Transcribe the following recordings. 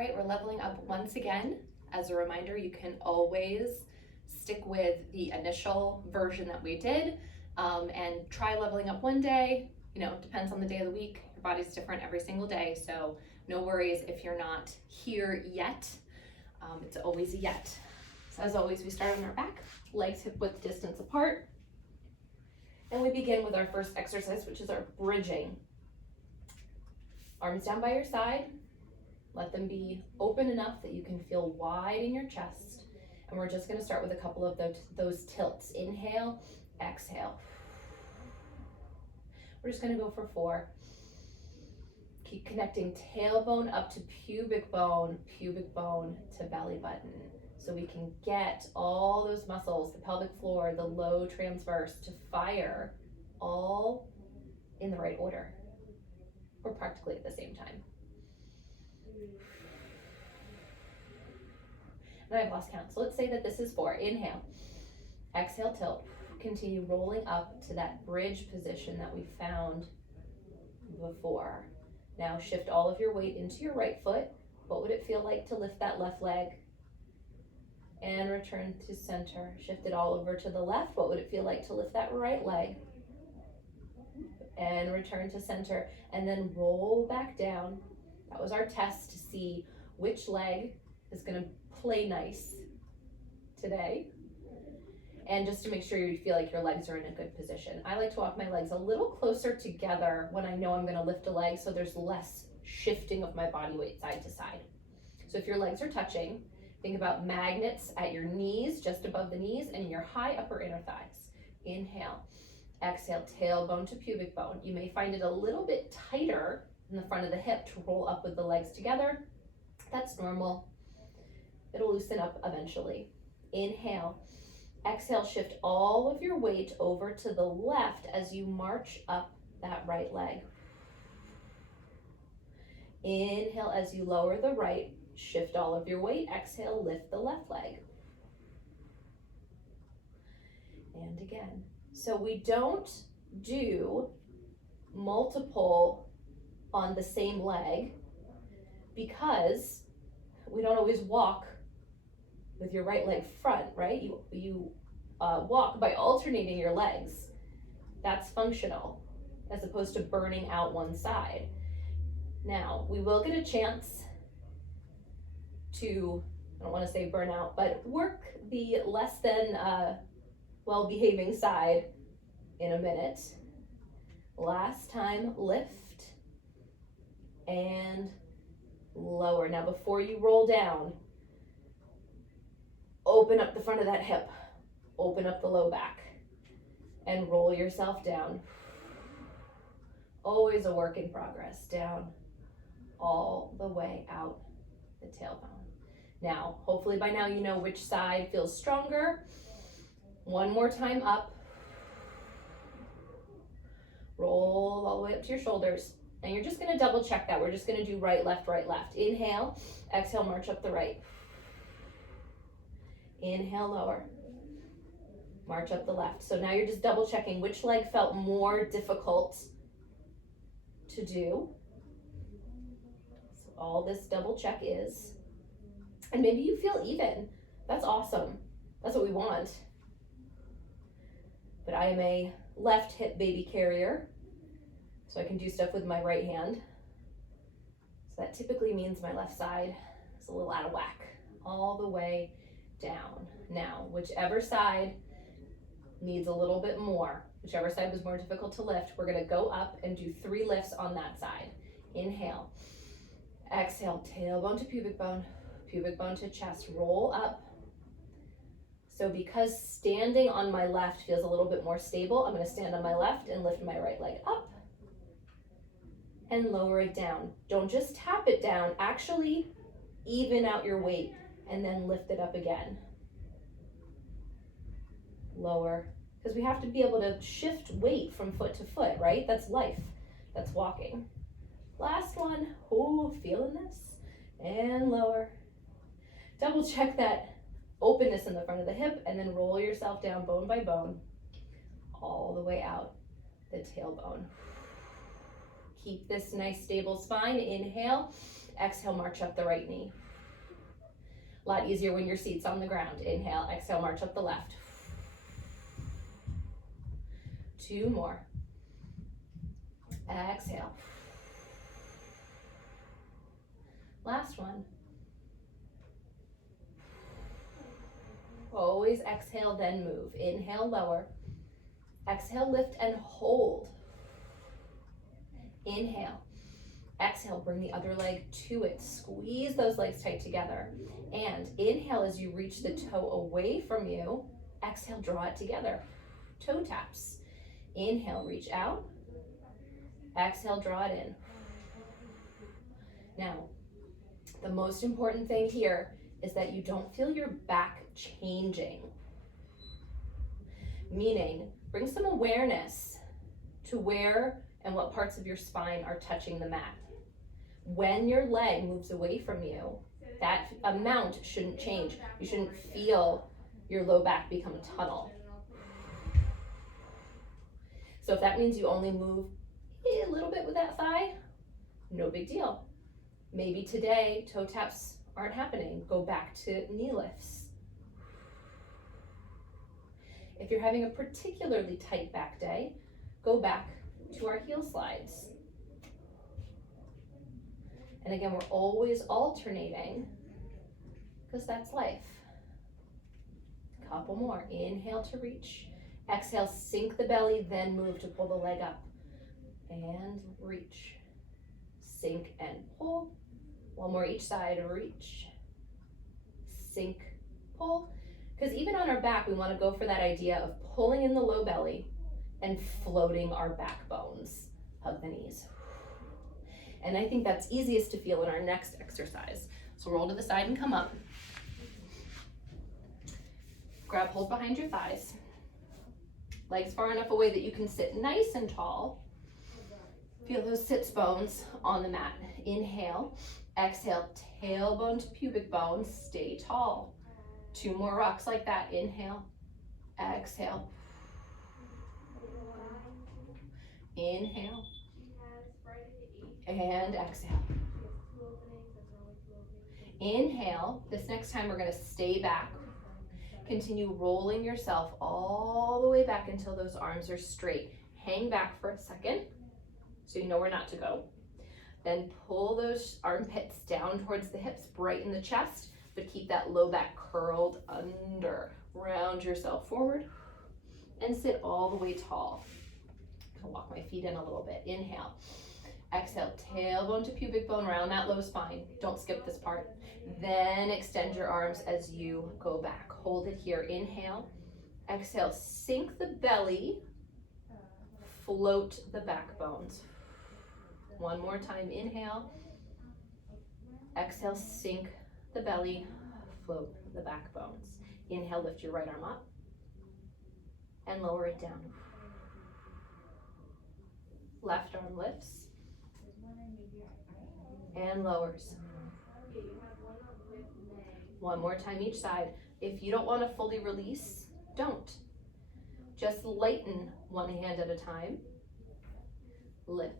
right, we're leveling up once again. As a reminder, you can always stick with the initial version that we did and try leveling up one day. You know, depends on the day of the week. Your body's different every single day, so no worries if you're not here yet. It's always a yet. So as always, we start on our back, legs hip width distance apart. And we begin with our first exercise, which is our bridging. Arms down by your side. Let them be open enough that you can feel wide in your chest. And we're just gonna start with a couple of those tilts. Inhale, exhale. We're just gonna go for 4. Keep connecting tailbone up to pubic bone to belly button. So we can get all those muscles, the pelvic floor, the low transverse to fire all in the right order, or practically at the same time. And I've lost count, so let's say that this is 4. Inhale, exhale, tilt. Continue rolling up to that bridge position that we found before. Now shift all of your weight into your right foot. What would it feel like to lift that left leg? And return to center. Shift it all over to the left. What would it feel like to lift that right leg? And return to center. And then roll back down. That was our test to see which leg is going to play nice today. And just to make sure you feel like your legs are in a good position. I like to walk my legs a little closer together when I know I'm going to lift a leg, so there's less shifting of my body weight side to side. So if your legs are touching, think about magnets at your knees, just above the knees, and in your high upper inner thighs. Inhale, exhale, tailbone to pubic bone. You may find it a little bit tighter in the front of the hip to roll up with the legs together. That's normal. It'll loosen up eventually. Inhale, exhale, shift all of your weight over to the left as you march up that right leg. Inhale as you lower the right, shift all of your weight. Exhale, lift the left leg. And again. So we don't do multiple on the same leg because we don't always walk with your right leg front, right? You walk by alternating your legs. That's functional as opposed to burning out one side. Now, we will get a chance to, I don't want to say burn out, but work the less than well-behaving side in a minute. Last time, lift and lower. Now, before you roll down, open up the front of that hip, open up the low back, and roll yourself down. Always a work in progress. Down, all the way out the tailbone. Now, hopefully by now you know which side feels stronger. One more time up. Roll all the way up to your shoulders. And you're just gonna double check that. We're just gonna do right, left, right, left. Inhale, exhale, march up the right. Inhale, lower. March up the left. So now you're just double checking which leg felt more difficult to do. So all this double check is. And maybe you feel even. That's awesome. That's what we want. But I am a left hip baby carrier, so I can do stuff with my right hand. So that typically means my left side is a little out of whack. All the way down. Now, whichever side needs a little bit more, whichever side was more difficult to lift, we're gonna go up and do 3 lifts on that side. Inhale, exhale, tailbone to pubic bone to chest, roll up. So because standing on my left feels a little bit more stable, I'm gonna stand on my left and lift my right leg up and lower it down. Don't just tap it down, actually even out your weight and then lift it up again. Lower, because we have to be able to shift weight from foot to foot, right? That's life, that's walking. Last one, oh, feeling this, and lower. Double check that openness in the front of the hip and then roll yourself down bone by bone, all the way out the tailbone. Keep this nice stable spine. Inhale, Exhale, march up the right knee. A lot easier when your seat's on the ground. Inhale, exhale, march up the left. 2 more. Exhale. Last one. Always exhale, then move. Inhale, lower. Exhale, lift and hold. Inhale. Exhale, bring the other leg to it. Squeeze those legs tight together. And inhale as you reach the toe away from you. Exhale, draw it together. Toe taps. Inhale, reach out. Exhale, draw it in. Now, the most important thing here is that you don't feel your back changing. Meaning, bring some awareness to where and what parts of your spine are touching the mat. When your leg moves away from you, that amount shouldn't change. You shouldn't feel your low back become a tunnel. So if that means you only move a little bit with that thigh, no big deal. Maybe today toe taps aren't happening. Go back to knee lifts. If you're having a particularly tight back day, go back to our heel slides. And again, we're always alternating because that's life. Couple more. Inhale to reach. Exhale, sink the belly, then move to pull the leg up. And reach. Sink and pull. One more each side. Reach. Sink, pull. Because even on our back, we want to go for that idea of pulling in the low belly and floating our backbones. Hug the knees. And I think that's easiest to feel in our next exercise. So roll to the side and come up. Grab hold behind your thighs. Legs far enough away that you can sit nice and tall. Feel those sits bones on the mat. Inhale, exhale, tailbone to pubic bone, stay tall. 2 more rocks like that. Inhale, exhale. Inhale, and exhale. Inhale. This next time we're going to stay back. Continue rolling yourself all the way back until those arms are straight. Hang back for a second so you know where not to go. Then pull those armpits down towards the hips, brighten the chest, but keep that low back curled under. Round yourself forward and sit all the way tall. I'll walk my feet in a little bit. Inhale. Exhale, tailbone to pubic bone, round that low spine. Don't skip this part. Then extend your arms as you go back. Hold it here. Inhale. Exhale, sink the belly. Float the backbones. One more time. Inhale. Exhale, sink the belly. Float the backbones. Inhale, lift your right arm up. And lower it down. Left arm lifts. And lowers. One more time each side. If you don't want to fully release, don't. Just lighten one hand at a time. Lift.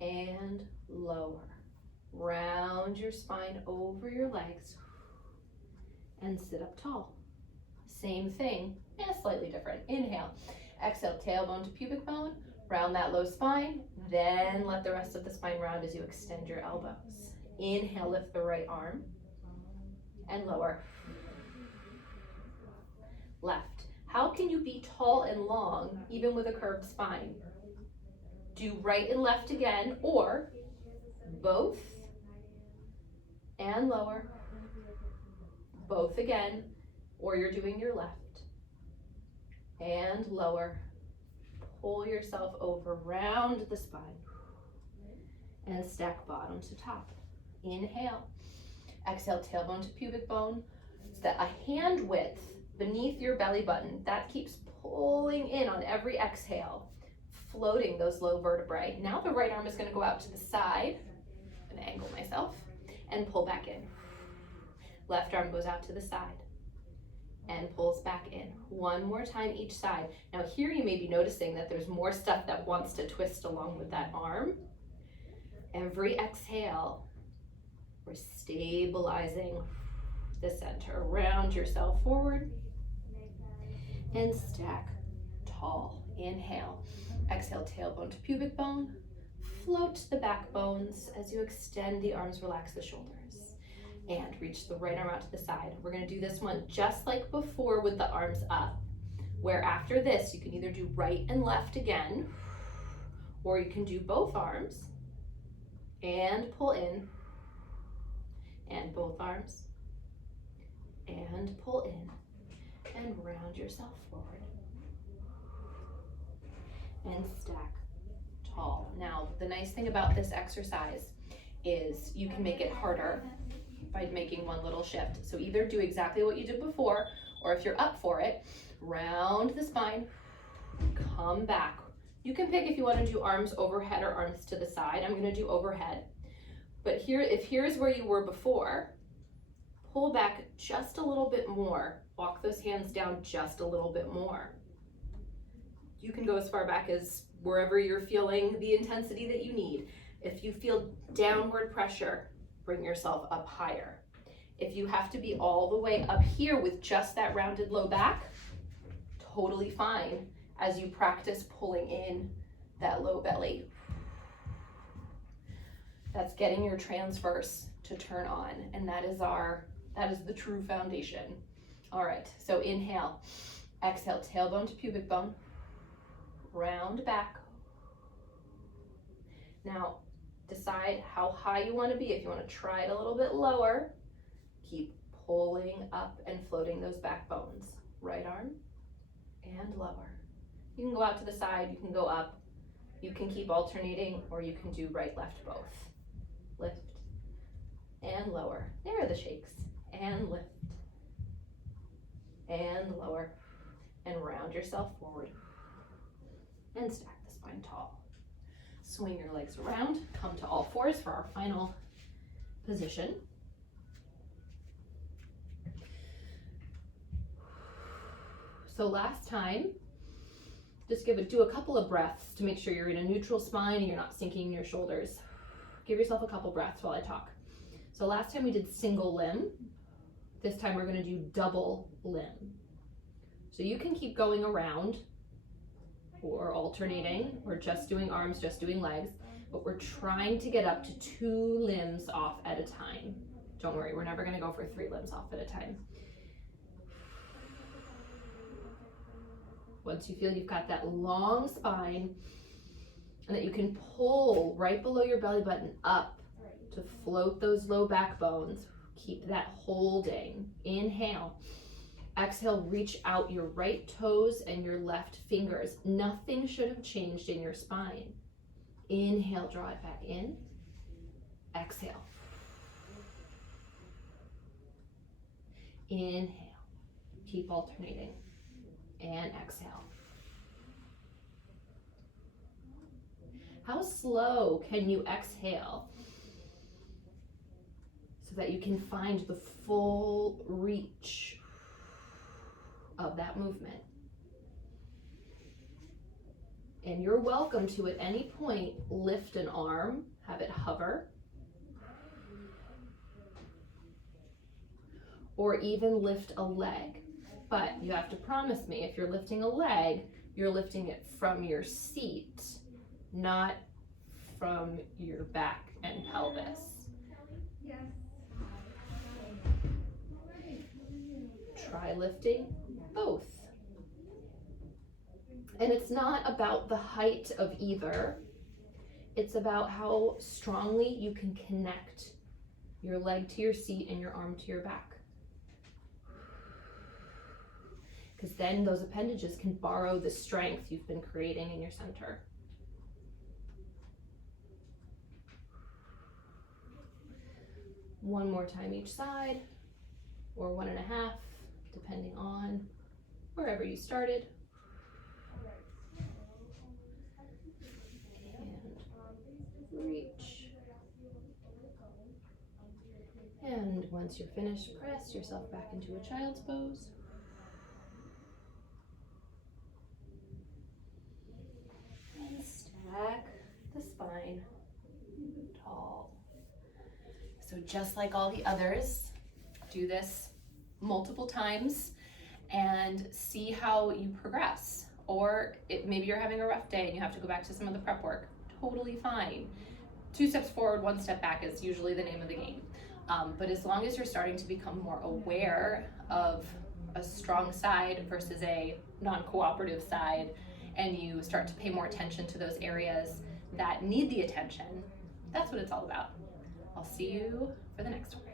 And lower. Round your spine over your legs. And sit up tall. Same thing, slightly different. Inhale. Exhale, tailbone to pubic bone. Round that low spine. Then let the rest of the spine round as you extend your elbows. Inhale, lift the right arm. And lower. Left. How can you be tall and long even with a curved spine? Do right and left again, or both and lower. Both again, or you're doing your left and lower. Pull yourself over, round the spine, and stack bottom to top. Inhale. Exhale, tailbone to pubic bone. It's a hand width beneath your belly button. That keeps pulling in on every exhale, floating those low vertebrae. Now the right arm is going to go out to the side. I'm going to angle myself and pull back in. Left arm goes out to the side and pulls back in. One more time each side. Now here you may be noticing that there's more stuff that wants to twist along with that arm. Every exhale, we're stabilizing the center. Round yourself forward and stack tall. Inhale. Exhale, tailbone to pubic bone. Float the back bones as you extend the arms, relax the shoulders. And reach the right arm out to the side. We're gonna do this one just like before with the arms up, where after this, you can either do right and left again, or you can do both arms and pull in, and both arms, and pull in, and round yourself forward. And stack tall. Now, the nice thing about this exercise is you can make it harder by making one little shift. So either do exactly what you did before, or if you're up for it, round the spine, come back. You can pick if you want to do arms overhead or arms to the side. I'm going to do overhead. But here's where you were before, pull back just a little bit more. Walk those hands down just a little bit more. You can go as far back as wherever you're feeling the intensity that you need. If you feel downward pressure, bring yourself up higher. If you have to be all the way up here with just that rounded low back, totally fine as you practice pulling in that low belly. That's getting your transverse to turn on, and that is the true foundation. All right, so inhale, exhale, tailbone to pubic bone, round back. Now, decide how high you want to be. If you want to try it a little bit lower, keep pulling up and floating those back bones. Right arm and lower. You can go out to the side, you can go up, you can keep alternating, or you can do right, left, both. Lift and lower. There are the shakes. And lift and lower, and round yourself forward and stack the spine tall. Swing your legs around, come to all fours for our final position. So last time, just do a couple of breaths to make sure you're in a neutral spine and you're not sinking your shoulders. Give yourself a couple breaths while I talk. So last time we did single limb. This time we're going to do double limb. So you can keep going around or alternating, or just doing arms, just doing legs, but we're trying to get up to 2 limbs off at a time. Don't worry, we're never going to go for 3 limbs off at a time. Once you feel you've got that long spine and that you can pull right below your belly button up to float those low back bones, keep that holding. Inhale. Exhale, reach out your right toes and your left fingers. Nothing should have changed in your spine. Inhale, draw it back in. Exhale. Inhale. Keep alternating. And exhale. How slow can you exhale so that you can find the full reach of that movement? And you're welcome to, at any point, lift an arm, have it hover, or even lift a leg. But you have to promise me, if you're lifting a leg, you're lifting it from your seat, not from your back and pelvis. Try lifting both. And it's not about the height of either. It's about how strongly you can connect your leg to your seat and your arm to your back. Because then those appendages can borrow the strength you've been creating in your center. One more time each side, or 1.5, depending on wherever you started. And reach. And once you're finished, press yourself back into a child's pose. And stack the spine tall. So just like all the others, do this multiple times and see how you progress. Or maybe you're having a rough day and you have to go back to some of the prep work. Totally fine. 2 steps forward, 1 step back is usually the name of the game. But as long as you're starting to become more aware of a strong side versus a non-cooperative side, and you start to pay more attention to those areas that need the attention, that's what it's all about. I'll see you for the next one.